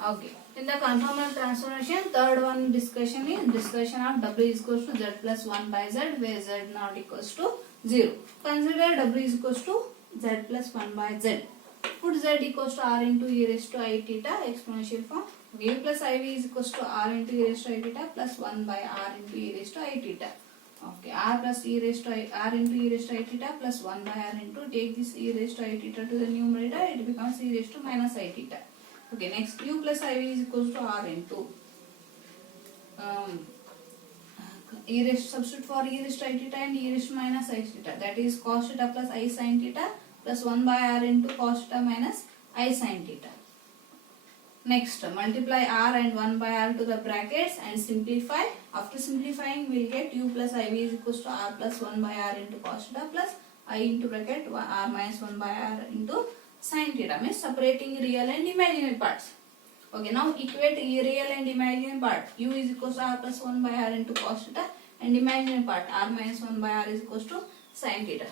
Okay. In the conformal transformation, third one discussion is discussion of W is equals to Z plus 1 by Z where Z not equals to 0. Consider W is equals to Z plus 1 by Z. Put Z equals to R into e raised to I theta exponential form. V plus IV is equals to R into e raised to I theta plus 1 by R into e raised to I theta. Okay, R plus e raised to R into e raised to I theta plus 1 by R into, take this e raised to I theta to the numerator, it becomes e raised to minus I theta. Okay, next U plus IV is equals to R into e raised, substitute for e raised to I theta and e raised to minus I theta, that is cos theta plus I sin theta plus 1 by R into cos theta minus I sin theta. Next, multiply R and 1 by R to the brackets and simplify. After simplifying, we will get U plus IV is equals to R plus 1 by R into cos theta plus I into bracket R minus 1 by R into sin theta, means separating real and imaginary parts. Okay, now equate real and imaginary part. U is equals to R plus 1 by R into cos theta and imaginary part R minus 1 by R is equals to sin theta.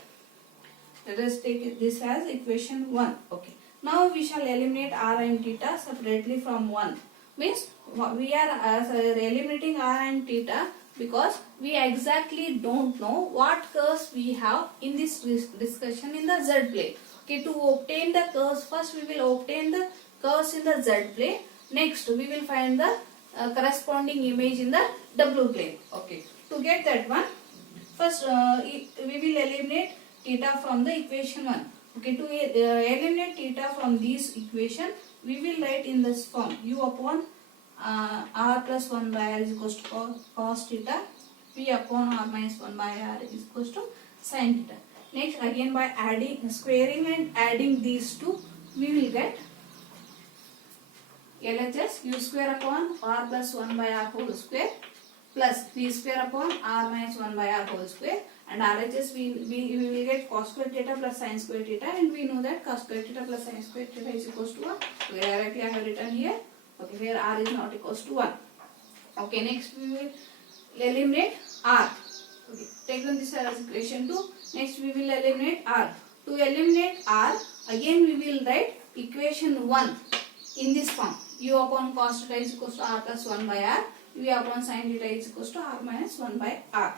Let us take this as equation 1. Okay. Now we shall eliminate R and theta separately from 1. Means we are eliminating R and theta because we exactly don't know what curves we have in this discussion in the Z plane. Okay, to obtain the curves, first we will obtain the curves in the Z plane. Next we will find the corresponding image in the W plane. Okay, to get that one, first we will eliminate theta from the equation 1. Okay, to eliminate theta from this equation, we will write in this form U upon R plus 1 by R is equals to cos theta, V upon R minus 1 by R is equals to sin theta. Next, again by adding, squaring and adding these two, we will get LHS U square upon R plus 1 by R whole square plus V square upon R minus 1 by R whole square, and RHS we will get cos square theta plus sin square theta, and we know that cos square theta plus sin square theta is equals to 1. So directly I have written here, okay, where R is not equals to 1. Okay, next we will eliminate R. Okay, take on this as equation 2. Next we will eliminate R. To eliminate R, again we will write equation 1 in this form. U upon cos theta is equals to R plus 1 by R. V upon sin theta is equals to R minus 1 by R.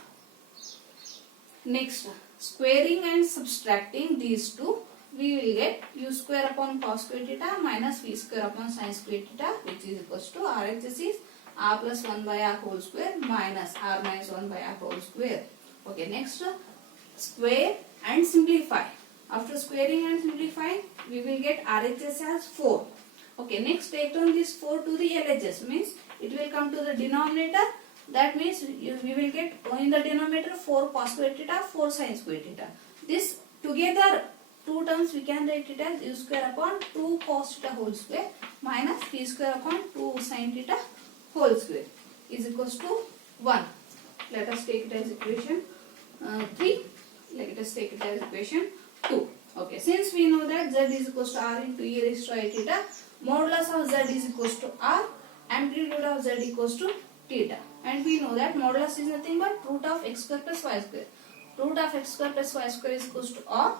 Next, squaring and subtracting these two, we will get U square upon cos square theta minus V square upon sin square theta, which is equals to RHS is R plus 1 by R whole square minus R minus 1 by R whole square. Okay, next, square and simplify. After squaring and simplifying, we will get RHS as 4. Okay, next take on this 4 to the LHS, means it will come to the denominator. That means we will get in the denominator 4 cos square theta, 4 sin square theta. This together, two terms we can write it as U square upon 2 cos theta whole square minus V square upon 2 sin theta whole square is equals to 1. Let us take it as equation 3. Let us take it as equation 2. Okay, since we know that Z is equals to R into e raised to I theta, modulus of Z is equals to R, amplitude of Z equals to theta. And we know that modulus is nothing but root of x square plus y square. Root of x square plus y square is equals to R.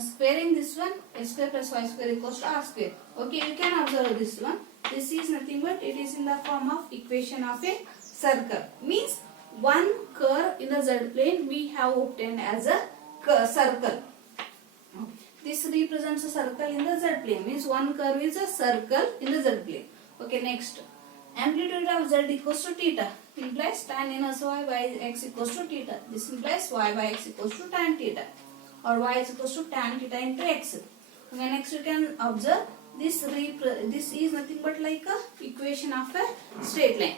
Squaring this one, x square plus y square equals to R square. Okay, you can observe this one. This is nothing but it is in the form of equation of a circle. Means one curve in the Z plane we have obtained as a circle. This represents a circle in the Z plane. Means one curve is a circle in the Z plane. Okay, next. Amplitude of Z equals to theta implies tan inverse y by x equals to theta. This implies y by x equals to tan theta, or y is equals to tan theta into x. Okay, next you can observe this is nothing but like a equation of a straight line.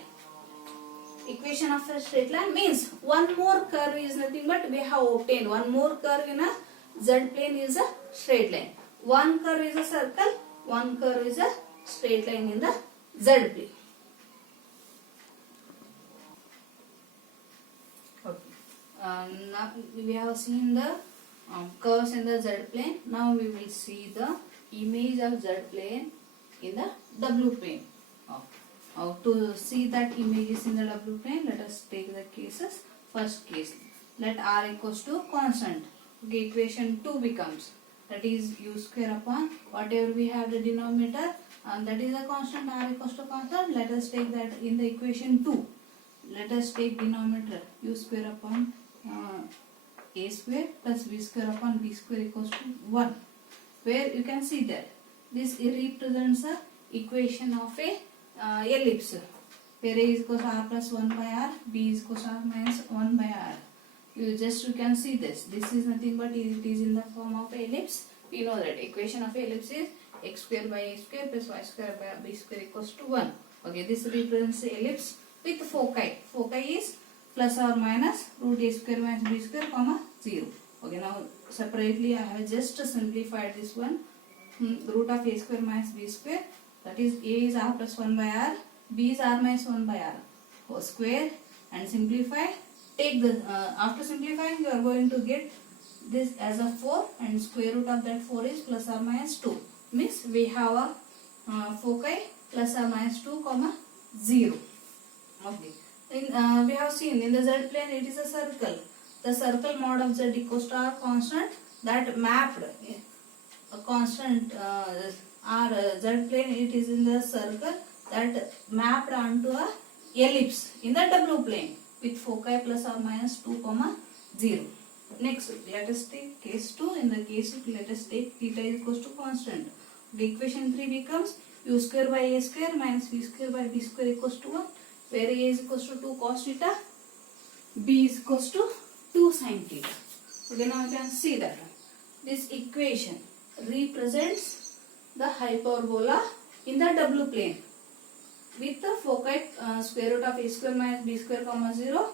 Equation of a straight line means one more curve is nothing but we have obtained one more curve in a Z plane is a straight line. One curve is a circle, one curve is a straight line in the Z plane. Now we have seen the curves in the Z plane. Now we will see the image of Z plane in the W plane. To see that images in the W plane, let us take the cases. First case, let R equals to constant. Okay, equation 2 becomes, that is U square upon whatever we have the denominator that is a constant. R equals to constant. Let us take that in the equation 2. Let us take denominator u square upon a square plus v square upon b square equals to 1, where you can see that this represents a equation of a ellipse, where a is equals to r plus 1 by r, b is equals to r minus 1 by r. You can see this. This is nothing but it is in the form of ellipse. We know that equation of ellipse is x square by a square plus y square by b square equals to 1. Okay, this represents the ellipse with foci. Foci is plus or minus root a square minus b square comma 0. Okay, now separately I have just simplified this one. Root of a square minus b square, that is a is r plus 1 by r, b is r minus 1 by r whole square, and simplify. Take the after simplifying you are going to get this as a 4, and square root of that 4 is plus or minus 2. Means we have a foci plus or minus 2 comma 0. Okay. We have seen in the z plane it is a circle. The circle mod of z equals to r constant that mapped a constant r z plane. It is in the circle that mapped onto a ellipse in the w plane with foci plus or minus 2 comma 0. Next, let us take case 2. In the case 2, let us take theta is equals to constant. The equation 3 becomes u square by a square minus v square by b square equals to 1, where a is equals to 2 cos theta, b is equals to 2 sin theta. Okay, now you can see that this equation represents the hyperbola in the w plane with the foci square root of a square minus b square comma 0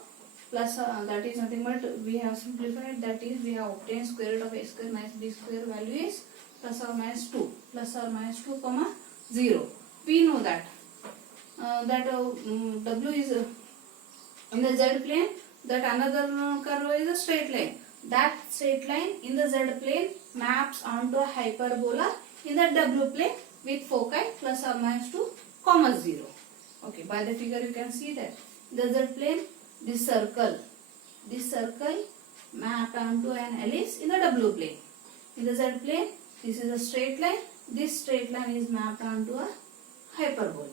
plus that is nothing but we have simplified, that is we have obtained square root of a square minus b square value is plus or minus 2 comma 0. We know that w is in the z plane, that another curve is a straight line. That straight line in the z plane maps onto a hyperbola in the w plane with foci plus or minus 2 comma 0. Okay, by the figure you can see that the z plane, this circle mapped onto an ellipse in the w plane. In the z plane, this is a straight line. This straight line is mapped onto a hyperbola.